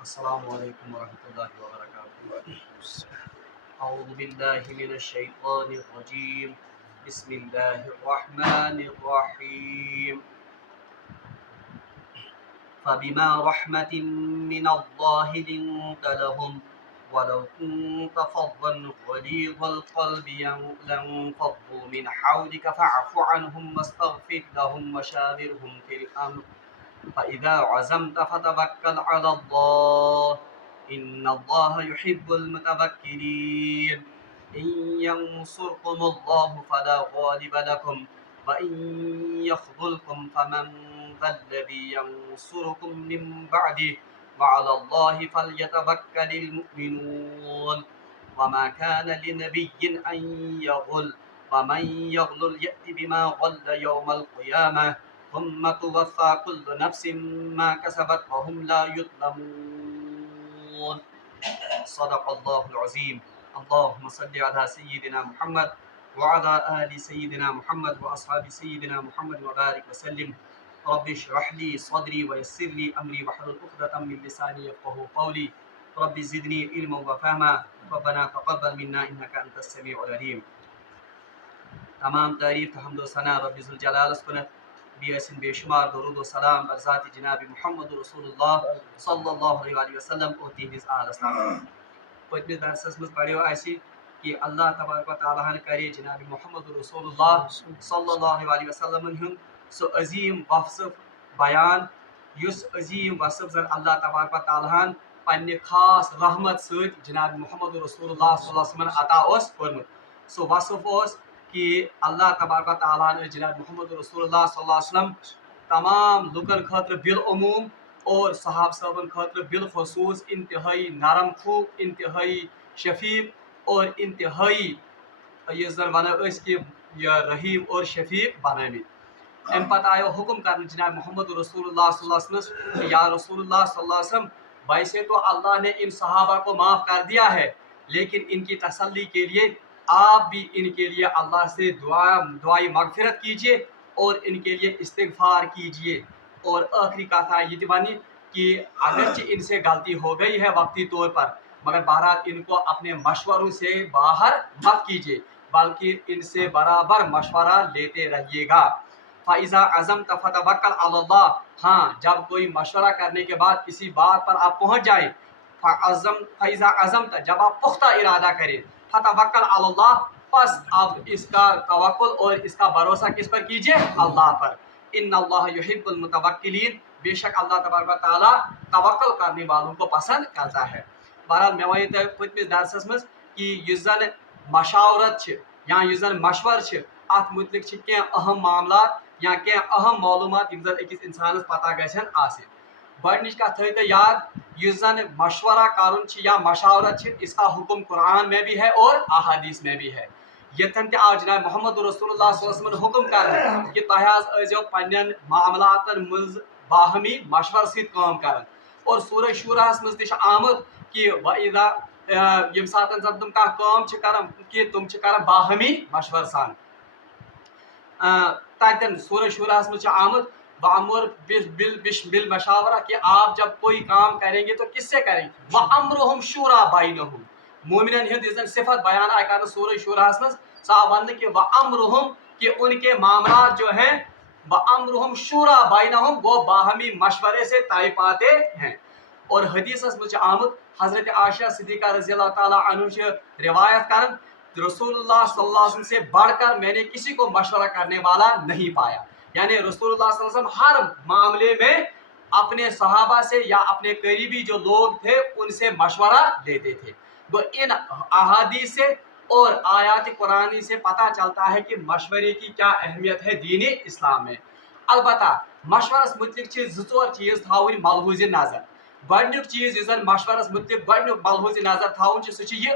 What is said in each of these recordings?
السلام علیکم ورحمۃ اللہ وبرکاتہ۔ اعوذ باللہ من الشیطان الرجیم، بسم اللہ الرحمن الرحیم۔ فبما رحمة من الله لنت لهم ولو كنت فظا غليظ القلب لانفضوا من حولك فاعف عنهم واستغفر لهم وشاورهم في الأمر فإذا عزمت فتوكل على الله إن الله يحب المتوكلين إن ينصركم الله فلا غالب لكم وإن يخذلكم فمن ذا الذي ينصركم من بعده وعلى الله فليتوكل المؤمنون وما كان لنبي أن يغل ومن يغل يأت بما غل يوم القيامة ثم توفى كل نفس ما كسبت وهم لا يظلمون صدق الله العظيم اللهم صل على سيدنا محمد وعلى آل سيدنا محمد وأصحاب سيدنا محمد وبارك وسلم رب اشرح لي صدري ويسر لي أمري واحلل عقدة من لساني يفقهوا قولي رب زدني علما وفهما ربنا تقبل منا إنك أنت السميع العليم۔ تمام تعریف تو حمد و ثنا رب ذوالجلال کُنتھ بیسن بے شمار درود و سلام بر ذات جناب محمد رسول اللہ صلی اللہ علیہ وسلم اور تہندس آل اسلام۔ پتمس درسس مز پڑھو اسی کہ اللہ تبارک و تعالیٰ کرے جناب محمد رسول اللہ صلی اللہ علیہ وسلم ہند سو عظیم وصف بیان یس عظیم وصف زن اللہ تبارک و تعالیٰ پنہ خاص رحمت ست جناب محمد رسول اللہ صلی اللہ علیہ وسلم عطا اس کورمت۔ سو وصف اس کہ اللہ تبارک و تعالیٰ نے جناب محمد رسول اللہ صلی اللہ علیہ وسلم تمام لکن خاطر بالعموم اور صحاب صاحبن خاطر بالخصوص انتہائی نرم خو، انتہائی شفیق اور انتہائی یہ زن ونو اس کہ رحیم اور شفیق بنامت۔ ام پتہ آئے حکم کرنے جناب محمد رسول اللہ صلی اللہ علیہ وسلم کہ یا رسول اللہ صلی اللہ علیہ وسلم ویسے تو اللہ نے ان صحابہ کو معاف کر دیا ہے، لیکن ان کی تسلی کے لیے آپ بھی ان کے لیے اللہ سے دعائیں مغفرت کیجئے اور ان کے لیے استغفار کیجئے۔ اور آخری کتھا یہ بنی کہ اگرچہ ان سے غلطی ہو گئی ہے وقتی طور پر، مگر بہرحال ان کو اپنے مشوروں سے باہر مت کیجئے بلکہ ان سے برابر مشورہ لیتے رہیے گا۔ فَإِذَا عَزَمْتَ فَتَوَكَّلْ عَلَى اللَّهِ، ہاں جب کوئی مشورہ کرنے کے بعد کسی بات پر آپ پہنچ جائیں، فَإِذَا عَزَمْتَ جب آپ پختہ ارادہ کریں، فتوکل علی اللہ پس اب اس کا توکل اور اس کا بھروسہ کس پر کیجئے؟ اللہ پر۔ ان اللہ یحب المتوکلین، بے شک اللہ تبارک و تعالیٰ توکل کرنے والوں کو پسند کرتا ہے۔ بہرحال میں وہی تہ پتمس درسس مز کہ یس زن مشاورت یا یس زن مشور ات متعلق کینٛہہ اہم معاملات یا کینٛہہ اہم معلومات یم زن أکس انسانس پتہ گژھن آسن۔ گۄڈنِچ کتھ تھٲیِو یاد یس زن مشورہ کرن یا مشاورت اس کا حکم قرآن میں بھی ہے اور احادیث میں بھی ہے۔ یتن تہ آو جناب محمد رسول اللہ صلی اللہ علیہ وسلم حکم کرنے کہ تہ حظ ٲسۍزیو پننٮ۪ن معاملاتن منٛز باہمی مشور سۭتۍ کٲم کران۔ اور سورہ شوراہس منٛز تہ چھ آمُت کہ وَإِذَا ییٚمہِ ساتہٕ زن تم کانٛہہ کٲم چھ کران کہ تم چھ کران باہمی مشور سان۔ تتن سورہ شوراہس منٛز چھ آمُت وَأَمُرْ بِالْمَشَاوَرَةِ کہ آپ جب کوئی کام کریں گے تو کس سے کریں گے؟ وَأَمْرُهُمْ شُورَىٰ بَيْنَهُمْ، مومنن ہند یس صفت بیان آئے کرنا سورہ شوراہس منٛز سا ون کہ وَأَمْرُهُمْ کہ ان کے معاملات جو ہیں وَأَمْرُهُمْ شُورَىٰ بَيْنَهُمْ وہ باہمی مشورے سے طے پاتے ہیں۔ اور حدیثس منٛز چھ آمُت حضرت عائشہ صدیقہ رضی اللہ تعالیٰ عنہ چھ روایت کرن رسول اللہ صلی اللہ علیہ وسلم سے بڑھ کر میں نے کسی کو مشورہ کرنے والا نہیں پایا، یعنی رسول اللہ صلی اللہ علیہ وسلم ہر معاملے میں اپنے صحابہ سے یا اپنے قریبی جو لوگ تھے ان سے مشورہ لیتے تھے۔ وہ ان احادیث سے اور آیات قرآنی سے پتہ چلتا ہے کہ مشورے کی کیا اہمیت ہے دین اسلام میں۔ البتہ مشورس متعلق زٕ چیز تھاؤن ملحوظ نظر۔ گۄڈنیُک چیز یُس زن مشورس متعلق گۄڈنیُک ملحوظ نظر تھاؤن سُہ چھُ یہ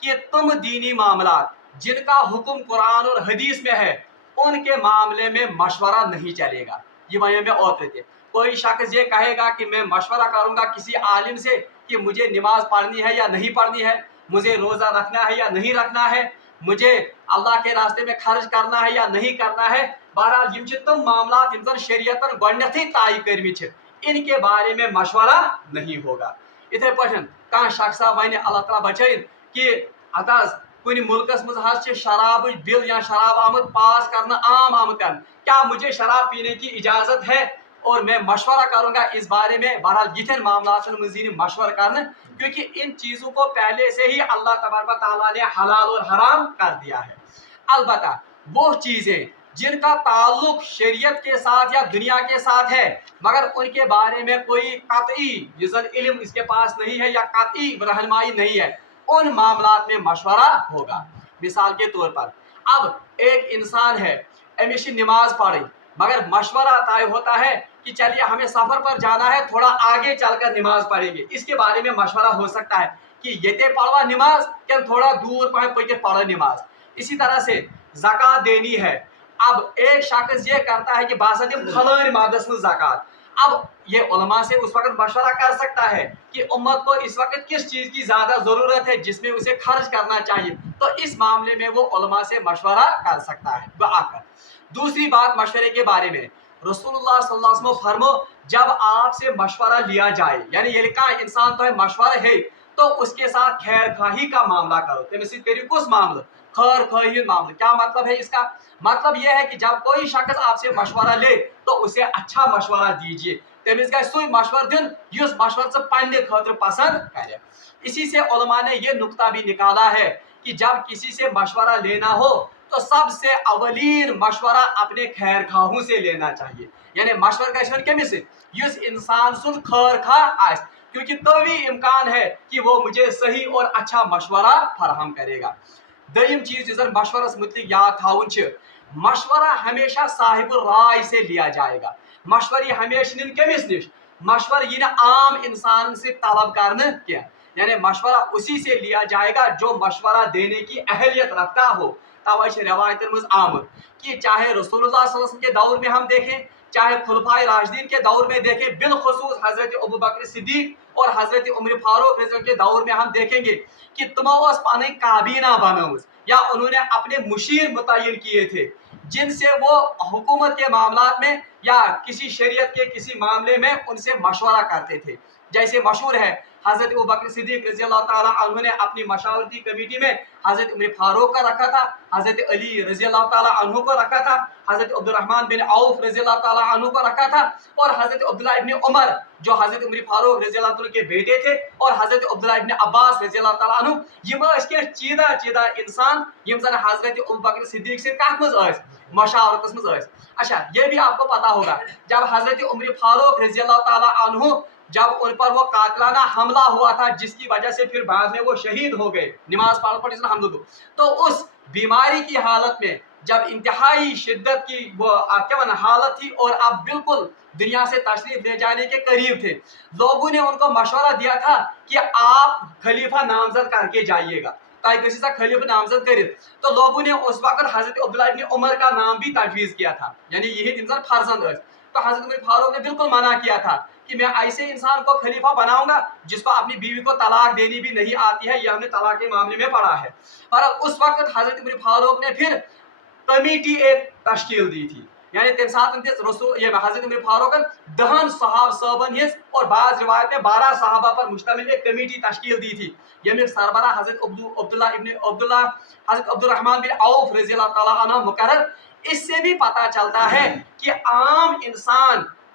کہ تم دینی معاملات جن کا حکم قرآن اور حدیث میں ہے ان کے معاملے میں مشورہ نہیں چلے گا۔ یہ وہیں میں اوترے تھے کوئی شخص یہ کہے گا کہ میں مشورہ کروں گا کسی عالم سے کہ مجھے نماز پڑھنی ہے یا نہیں پڑھنی ہے، مجھے روزہ رکھنا ہے یا نہیں رکھنا ہے، مجھے اللہ کے راستے میں خرچ کرنا ہے یا نہیں کرنا ہے۔ بہرحال یم تم معاملات یم زن شریعتن گۄڈنیتھٕے طے کٔرمٕتۍ چھِ ان کے بارے میں مشورہ نہیں ہوگا۔ اتھے پٲٹھۍ کانٛہہ شخصا وَنہِ اللہ تعالیٰ بچٲیِن کہ اَتھ حظ کُنہِ مُلکَس منٛز حظ چھِ شرابٕچ بِل یا شراب آمُت پاس کرنہٕ عام آمُت کرنہٕ کیا مجھے شراب پینے کی اجازت ہے اور میں مشورہ کروں گا اس بارے میں. بہرحال یتھین معاملات میں مشورہ کرنا کیونکہ ان چیزوں کو پہلے سے ہی اللہ تبارک تعالیٰ نے حلال اور حرام کر دیا ہے. البتہ وہ چیزیں جن کا تعلق شریعت کے ساتھ یا دنیا کے ساتھ ہے مگر ان کے بارے میں کوئی قطعی علم اس کے پاس نہیں ہے یا قطعی رہنمائی نہیں ہے ان معاملات میں مشورہ ہوگا. مثال کے طور پر اب ایک انسان ہے امس نماز پڑھی مگر مشورہ طے ہوتا ہے کہ چلیے ہمیں سفر پر جانا ہے تھوڑا آگے چل کر نماز پڑھیں گے. اس کے بارے میں مشورہ ہو سکتا ہے کہ یہ پڑھوا نماز کہ تھوڑا دور پکر پڑھو نماز. اسی طرح سے زکوٰۃ دینی ہے. اب ایک شخص یہ کرتا ہے کہ باسا دم فلان مادس میں زکوٰۃ. اب یہ علماء سے اس وقت مشورہ کر سکتا ہے کہ امت کو اس وقت کس چیز کی زیادہ ضرورت ہے جس میں اسے خرچ کرنا چاہیے تو اس معاملے میں وہ علماء سے مشورہ کر سکتا ہے. دوسری بات مشورے کے بارے میں رسول اللہ صلی اللہ علیہ وسلم فرمو جب آپ سے مشورہ لیا جائے یعنی یہ لکھا انسان تو مشورہ ہے تو اس کے ساتھ خیر خواہی کا معاملہ کرو. تمس کس معاملہ خیر خواہی معاملہ. کیا مطلب ہے اس کا؟ مطلب یہ ہے کہ جب کوئی شخص آپ سے مشورہ لے تو اسے اچھا مشورہ دیجیے. تمس گژھِ سُے مشورہ دین یُس مشورہ ژٕ پننہِ خٲطرٕ پسند کرے. اسی سے علماء نے یہ نقطہ بھی نکالا ہے کہ جب کسی سے مشورہ لینا ہو تو سب سے اولین مشورہ اپنے خیر خواہوں سے لینا چاہیے. یعنی مشورہ گژھِ کمس یُس انسان سُنٛد خیر خواہ آسہِ کیونکہ قوی امکان ہے کہ وہ مجھے صحیح اور اچھا مشورہ فراہم کرے گا. دویم چیز یُس زن مشورس متعلق یاد تھاون مشورہ ہمیشہ صاحب رائے سے لیا جائے گا. مشورہ ہمیشہ نن کمس نش مشورہ یہ عام انسان سے طلب کرنے کیا یعنی مشورہ اسی سے لیا جائے گا جو مشورہ دینے کی اہلیت رکھتا ہو. توائے روایت مز آمد کہ چاہے رسول اللہ صلی اللہ علیہ وسلم کے دور میں ہم دیکھیں چاہے خلفائے راشدین کے دور میں دیکھیں بالخصوص حضرت ابو بکر صدیق اور حضرت عمر فاروق رضی اللہ کے دور میں ہم دیکھیں گے کہ تمو پن کابینہ بنوز یا انہوں نے اپنے مشیر متعین کیے تھے جن سے وہ حکومت کے معاملات میں یا کسی شریعت کے کسی معاملے میں ان سے مشورہ کرتے تھے. جیسے مشہور ہے حضرت ابو بکر صدیق رضی اللہ تعالیٰ عنہ نے اپنی مشاورتی کمیٹی میں حضرت عمر فاروق کا رکھا تھا, حضرت علی رضی اللہ تعالیٰ عنہ کو رکھا تھا, حضرت عبد الرحمن بن عوف رضی اللہ تعالیٰ عنہ کو رکھا تھا اور حضرت عبداللہ ابن عمر جو حضرت عمر فاروق رضی اللہ تعالیٰ کے بیٹے تھے اور حضرت عبداللہ ابن عباس رضی اللہ تعالیٰ عنہ یہ چیدہ چیدہ انسان یم زن حضرت ابو بکر صدیق سے کت مز مشاورتس مز. اچھا یہ بھی آپ کو پتا ہوگا جب حضرت عمر فاروق رضی اللہ تعالیٰ عنہ جب ان پر وہ قاتلانہ حملہ ہوا تھا جس کی وجہ سے پھر بعد میں وہ شہید ہو گئے نماز پڑھ اس نے حملہ کو تو اس بیماری کی حالت میں جب انتہائی شدت کی وہ حالت تھی اور اب بالکل دنیا سے تشریف لے جانے کے قریب تھے لوگوں نے ان کو مشورہ دیا تھا کہ آپ خلیفہ نامزد کر کے جائیے گا تاکہ سا خلیفہ نامزد کرے تو لوگوں نے اس وقت حضرت عبداللہ ابن عمر کا نام بھی تجویز کیا تھا یعنی یہی انسان فرزند ہے. تو حضرت عمر فاروق نے بالکل منع کیا تھا کہ میں ایسے انسان کو خلیفہ بناؤں گا جس کو اپنی بیوی کو طلاق دینی بھی نہیں آتی ہے. یہ ہم نے طلاق کے معاملے میں پڑھا ہے. اور اس وقت حضرت عمر فاروق نے پھر کمیٹی ایک تشکیل دی تھی یعنی تم سات رسول یہ حضرت عمر فاروق 10 صحابن ہز اور بعض روایت میں 12 صحابہ پر مشتمل ایک کمیٹی تشکیل دی تھی. یہ سربراہ حضرت عبداللہ حضرت عبد الرحمن بن عوف رضی اللہ تعالیٰ عنہ مقرر. اس سے بھی پتہ چلتا ہے کہ عام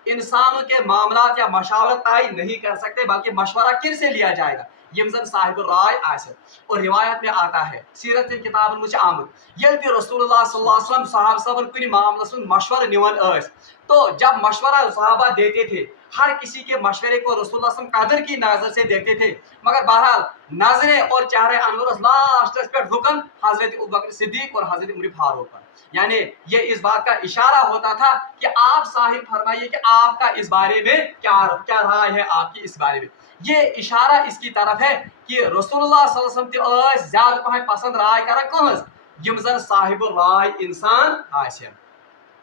انسانوں کے معاملات یا مشاورت طے نہیں کر سکتے بلکہ مشورہ کن سے لیا جائے گا یم زن صاحب رائے آسن. اور روایت میں آتا ہے سیرت کتاب مجھ آمد یل بھی رسول اللہ صلی اللہ علیہ وسلم صحابہ صاحب کن معاملس من مشورہ نوان اس تو جب مشورہ صحابہ دیتے تھے ہر کسی کے مشورے کو رسول اللہ صلی اللہ علیہ وسلم قدر کی نظر سے دیکھتے تھے مگر بہرحال نظریں اور چہرے انور لاسٹس پہ رکن حضرت ابوبکر صدیق اور حضرت عمر فاروق پر. یعنی یہ اس بات کا اشارہ ہوتا تھا کہ آپ صاحب فرمائیے کہ آپ کا اس بارے میں کیا رائے ہے آپ کی اس بارے میں. یہ اشارہ اس کی طرف ہے کہ رسول اللہ صلی اللہ علیہ وسلم زیادہ پسند رائے کران کہز یم زن صاحب رائے انسان آسن.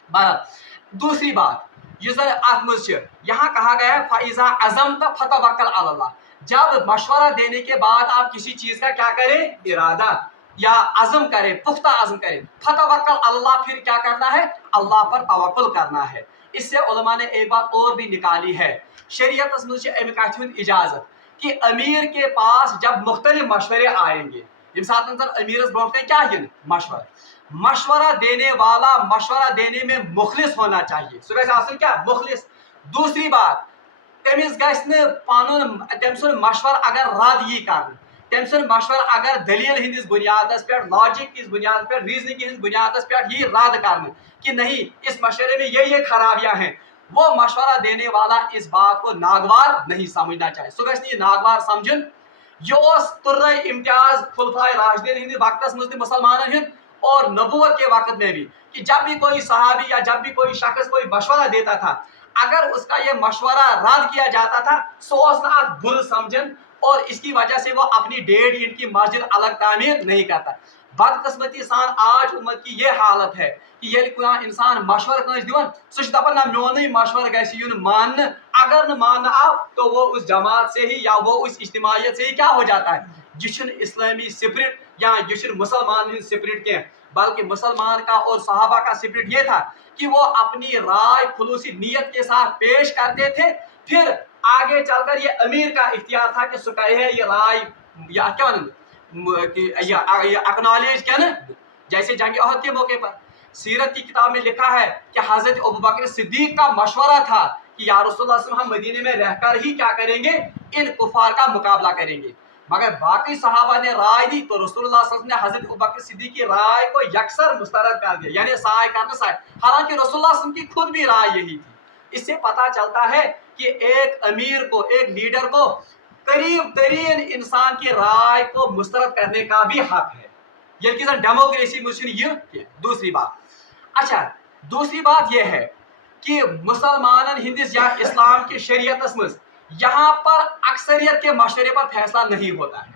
بہرحال دوسری بات یہاں کہا گیا ہے فَإِذَا عَزَمْتَ فَتَوَكَّلْ عَلَى اللَّهِ. جب مشورہ دینے کے بعد آپ کسی چیز کا کیا کریں ارادہ یا عزم کریں پختہ عزم کریں فَتَوَكَّلْ عَلَى اللَّهِ پھر کیا کرنا ہے اللہ پر توکل کرنا ہے. اس سے علماء نے ایک بات اور بھی نکالی ہے شریعت اجازت کہ امیر کے پاس جب مختلف مشورے آئیں گے امیرس برو کیا مشورہ دینے والا مشورہ دینے میں مخلص ہونا چاہیے سہ گژھِ کیا مخلص. دوسری بات تمس گژھِ پن تم سن مشور اگر رد یی کر تم سن مشور اگر دلیل ہندس بنیادس پہ لاجک کس بنیاد پہ ریزننگ ہندس بنیادس پہ یہ رد کرنے کہ نہیں اس مشورے میں یہ خرابیاں ہیں وہ مشورہ دینے والا اس بات کو ناگوار نہیں سمجھنا چاہیے سہ گژھِ ناگوار سمجھن. یہ ترے امتیاز خلفائے راشدین ہند وقت مز مسلمانن ہند اور نبوت کے وقت میں بھی کہ جب بھی کوئی صحابی یا جب بھی کوئی شخص کوئی مشورہ دیتا تھا اگر اس کا یہ مشورہ رد کیا جاتا تھا سو بر سمجھن اور اس کی وجہ سے وہ اپنی 1.5 اینٹ کی مسجد الگ تعمیر نہیں کرتا. بدقسمتی سان آج امت کی یہ حالت ہے کہ یہ انسان مشورہ کنس دون سہ دپان نہ میون مشورہ گژھِ یُن ماننہٕ اگر نہ ماننا آو تو وہ اس جماعت سے ہی یا وہ اس اجتماعیت سے ہی کیا ہو جاتا ہے. یہ اسلامی سپرٹ یا یہ مسلمان ہند سپرٹ کی بلکہ مسلمان کا اور صحابہ کا سپرٹ یہ تھا کہ وہ اپنی رائے خلوصی نیت کے ساتھ پیش کرتے تھے. پھر آگے چل کر یہ امیر کا اختیار تھا کہ سہ کہے یہ رائے یا کیا اکنالج کیا نا جیسے جنگ احد کے موقع پر سیرت کی کتاب میں لکھا ہے کہ حضرت ابوبکر صدیق کا مشورہ تھا کہ یا رسول اللہ صلی اللہ علیہ وسلم ہم مدینے میں رہ کر ہی کیا کریں گے ان کفار کا مقابلہ کریں گے. مگر باقی صحابہ نے رائے دی تو رسول اللہ صلی اللہ علیہ وسلم نے حضرت ابوبکر صدیق کی رائے کو یکسر مسترد کر دیا یعنی سائے کرنا سائے حالانکہ رسول اللہ صلی اللہ علیہ وسلم کی خود بھی رائے یہی تھی. اس سے پتہ چلتا ہے کہ ایک امیر کو ایک لیڈر کو قریب ترین انسان کی رائے کو مسترد کرنے کا بھی حق ہے. یہ کہ ڈیموکریسی میں یہ دوسری بات. اچھا دوسری بات یہ ہے کہ مسلمان ہندس یا اسلام کی شریعت مز یہاں پر اکثریت کے مشورے پر فیصلہ نہیں ہوتا ہے.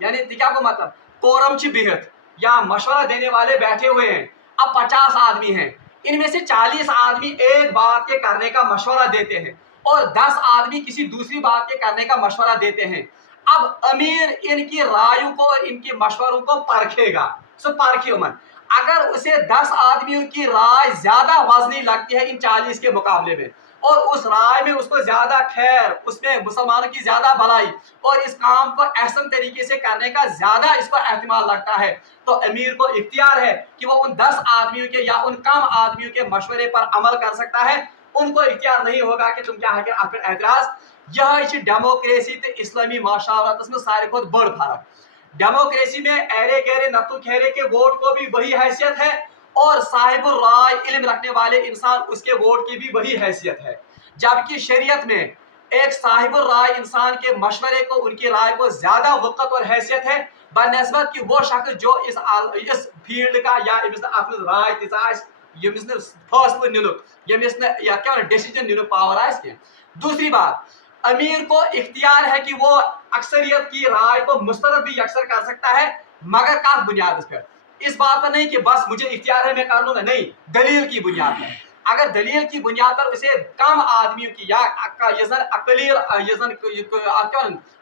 یعنی کیا کو مطلب کورم چھ بہت یا مشورہ دینے والے بیٹھے ہوئے ہیں اب 50 آدمی ہیں ان میں سے 40 آدمی ایک بات کے کرنے کا مشورہ دیتے ہیں اور 10 آدمی کسی دوسری بات کے کرنے کا مشورہ دیتے ہیں. اب امیر ان کی رائیوں کو ان کے مشوروں کو پرکھے گا. سو پرکھے من اگر اسے 10 آدمیوں کی رائے زیادہ وزنی لگتی ہے ان 40 کے مقابلے میں اور اس رائے میں اس کو زیادہ خیر اس میں مسلمانوں کی زیادہ بھلائی اور اس کام کو احسن طریقے سے کرنے کا زیادہ اس کو احتمال لگتا ہے تو امیر کو اختیار ہے کہ وہ ان 10 آدمیوں کے یا ان کم آدمیوں کے مشورے پر عمل کر سکتا ہے. ان کو اختیار نہیں ہوگا کہ تم کیا ہے کہ آپ اعتراض. یہ ڈیموکریسی تو اسلامی معاشرت میں سارے کھت بڑ فرق. ڈیموکریسی میں ایرے گہرے نتو کھیرے کے ووٹ کو بھی وہی حیثیت ہے اور صاحب الرائے علم رکھنے والے انسان اس کے ووٹ کی بھی وہی حیثیت ہے. جبکہ شریعت میں ایک صاحب الرائے انسان کے مشورے کو ان کی رائے کو زیادہ وقت اور حیثیت ہے بنسبت کہ وہ شخص جو اس فیلڈ کا یا رائے تیز یمس نے فیصلہ نینک یمس نے یا کیا ڈیسیجن نینک پاور آس کی. دوسری بات امیر کو اختیار ہے کہ وہ اکثریت کی رائے کو مسترد بھی یکسر کر سکتا ہے مگر کس بنیاد پر اس بات پر نہیں کہ بس مجھے اختیار ہے میں کر لوں گا نہیں دلیل کی بنیاد پر. اگر دلیل کی بنیاد پر اسے کم آدمیوں کی یا اقلیل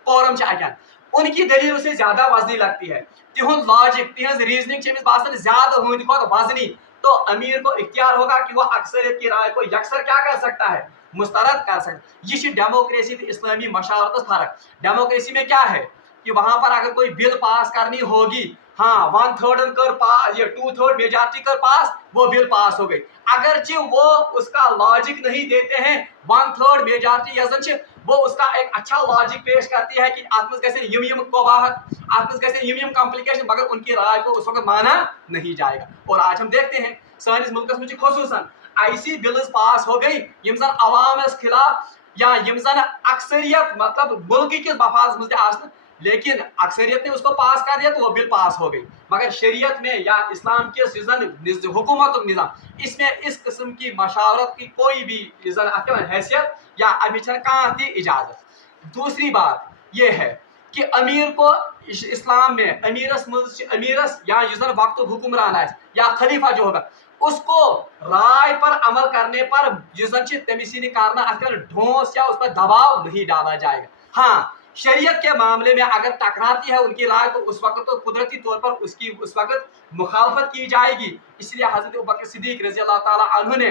قورم اکان ان کی دلیل اسے زیادہ وزنی لگتی ہے تہذ لاجک تہذ ریزننگ باسان زیادہ ہند کھت وزنی تو امیر کو اختیار ہوگا کہ وہ اکثریت کی رائے کو یکسر کیا کر سکتا ہے مسترد کر سکتا. یہ ڈیموکریسی تو اسلامی مشاورت فرق. ڈیموکریسی میں کیا ہے کہ وہاں پر اگر کوئی بل پاس کرنی ہوگی ہاں 1/3 کر پاس یا 2/3 میجارٹی کر پاس وہ بل پاس ہو گئی اگرچہ وہ اس کا لاجک نہیں دیتے ہیں 1/3 میجارٹی یزن وہ اس کا ایک اچھا لاجک پیش کرتی ہے کہ آتمس گھن یم قباحت آتمس گھن یم کمپلیکیشن مگر ان کی رائے کو اس وقت مانا نہیں جائے گا. اور آج ہم دیکھتے ہیں سانس ملکس میں خصوصاً ایسی بلز پاس ہو گئی یم زن عوام خلاف یا یم زن اکثریت مطلب ملک کس مفاد مجھ آسن لیکن اکثریت نے اس کو پاس کر دیا تو وہ بل پاس ہو گئی. مگر شریعت میں یا اسلام کے حکومت نظام اس میں اس قسم کی مشاورت کی کوئی بھی حیثیت یا ابھی کہاں تھی اجازت. دوسری بات یہ ہے کہ امیر کو اسلام میں امیرس یا وقت حکمران ہے یا خلیفہ جو ہوگا اس کو رائے پر عمل کرنے پر تمس کرنا ڈھونس یا اس پر دباؤ نہیں ڈالا جائے گا. ہاں شریعت کے معاملے میں اگر ٹکراتی ہے ان کی رائے تو اس وقت تو قدرتی طور پر اس وقت مخالفت کی جائے گی. اس لیے حضرت ابوبکر صدیق رضی اللہ تعالی عنہ نے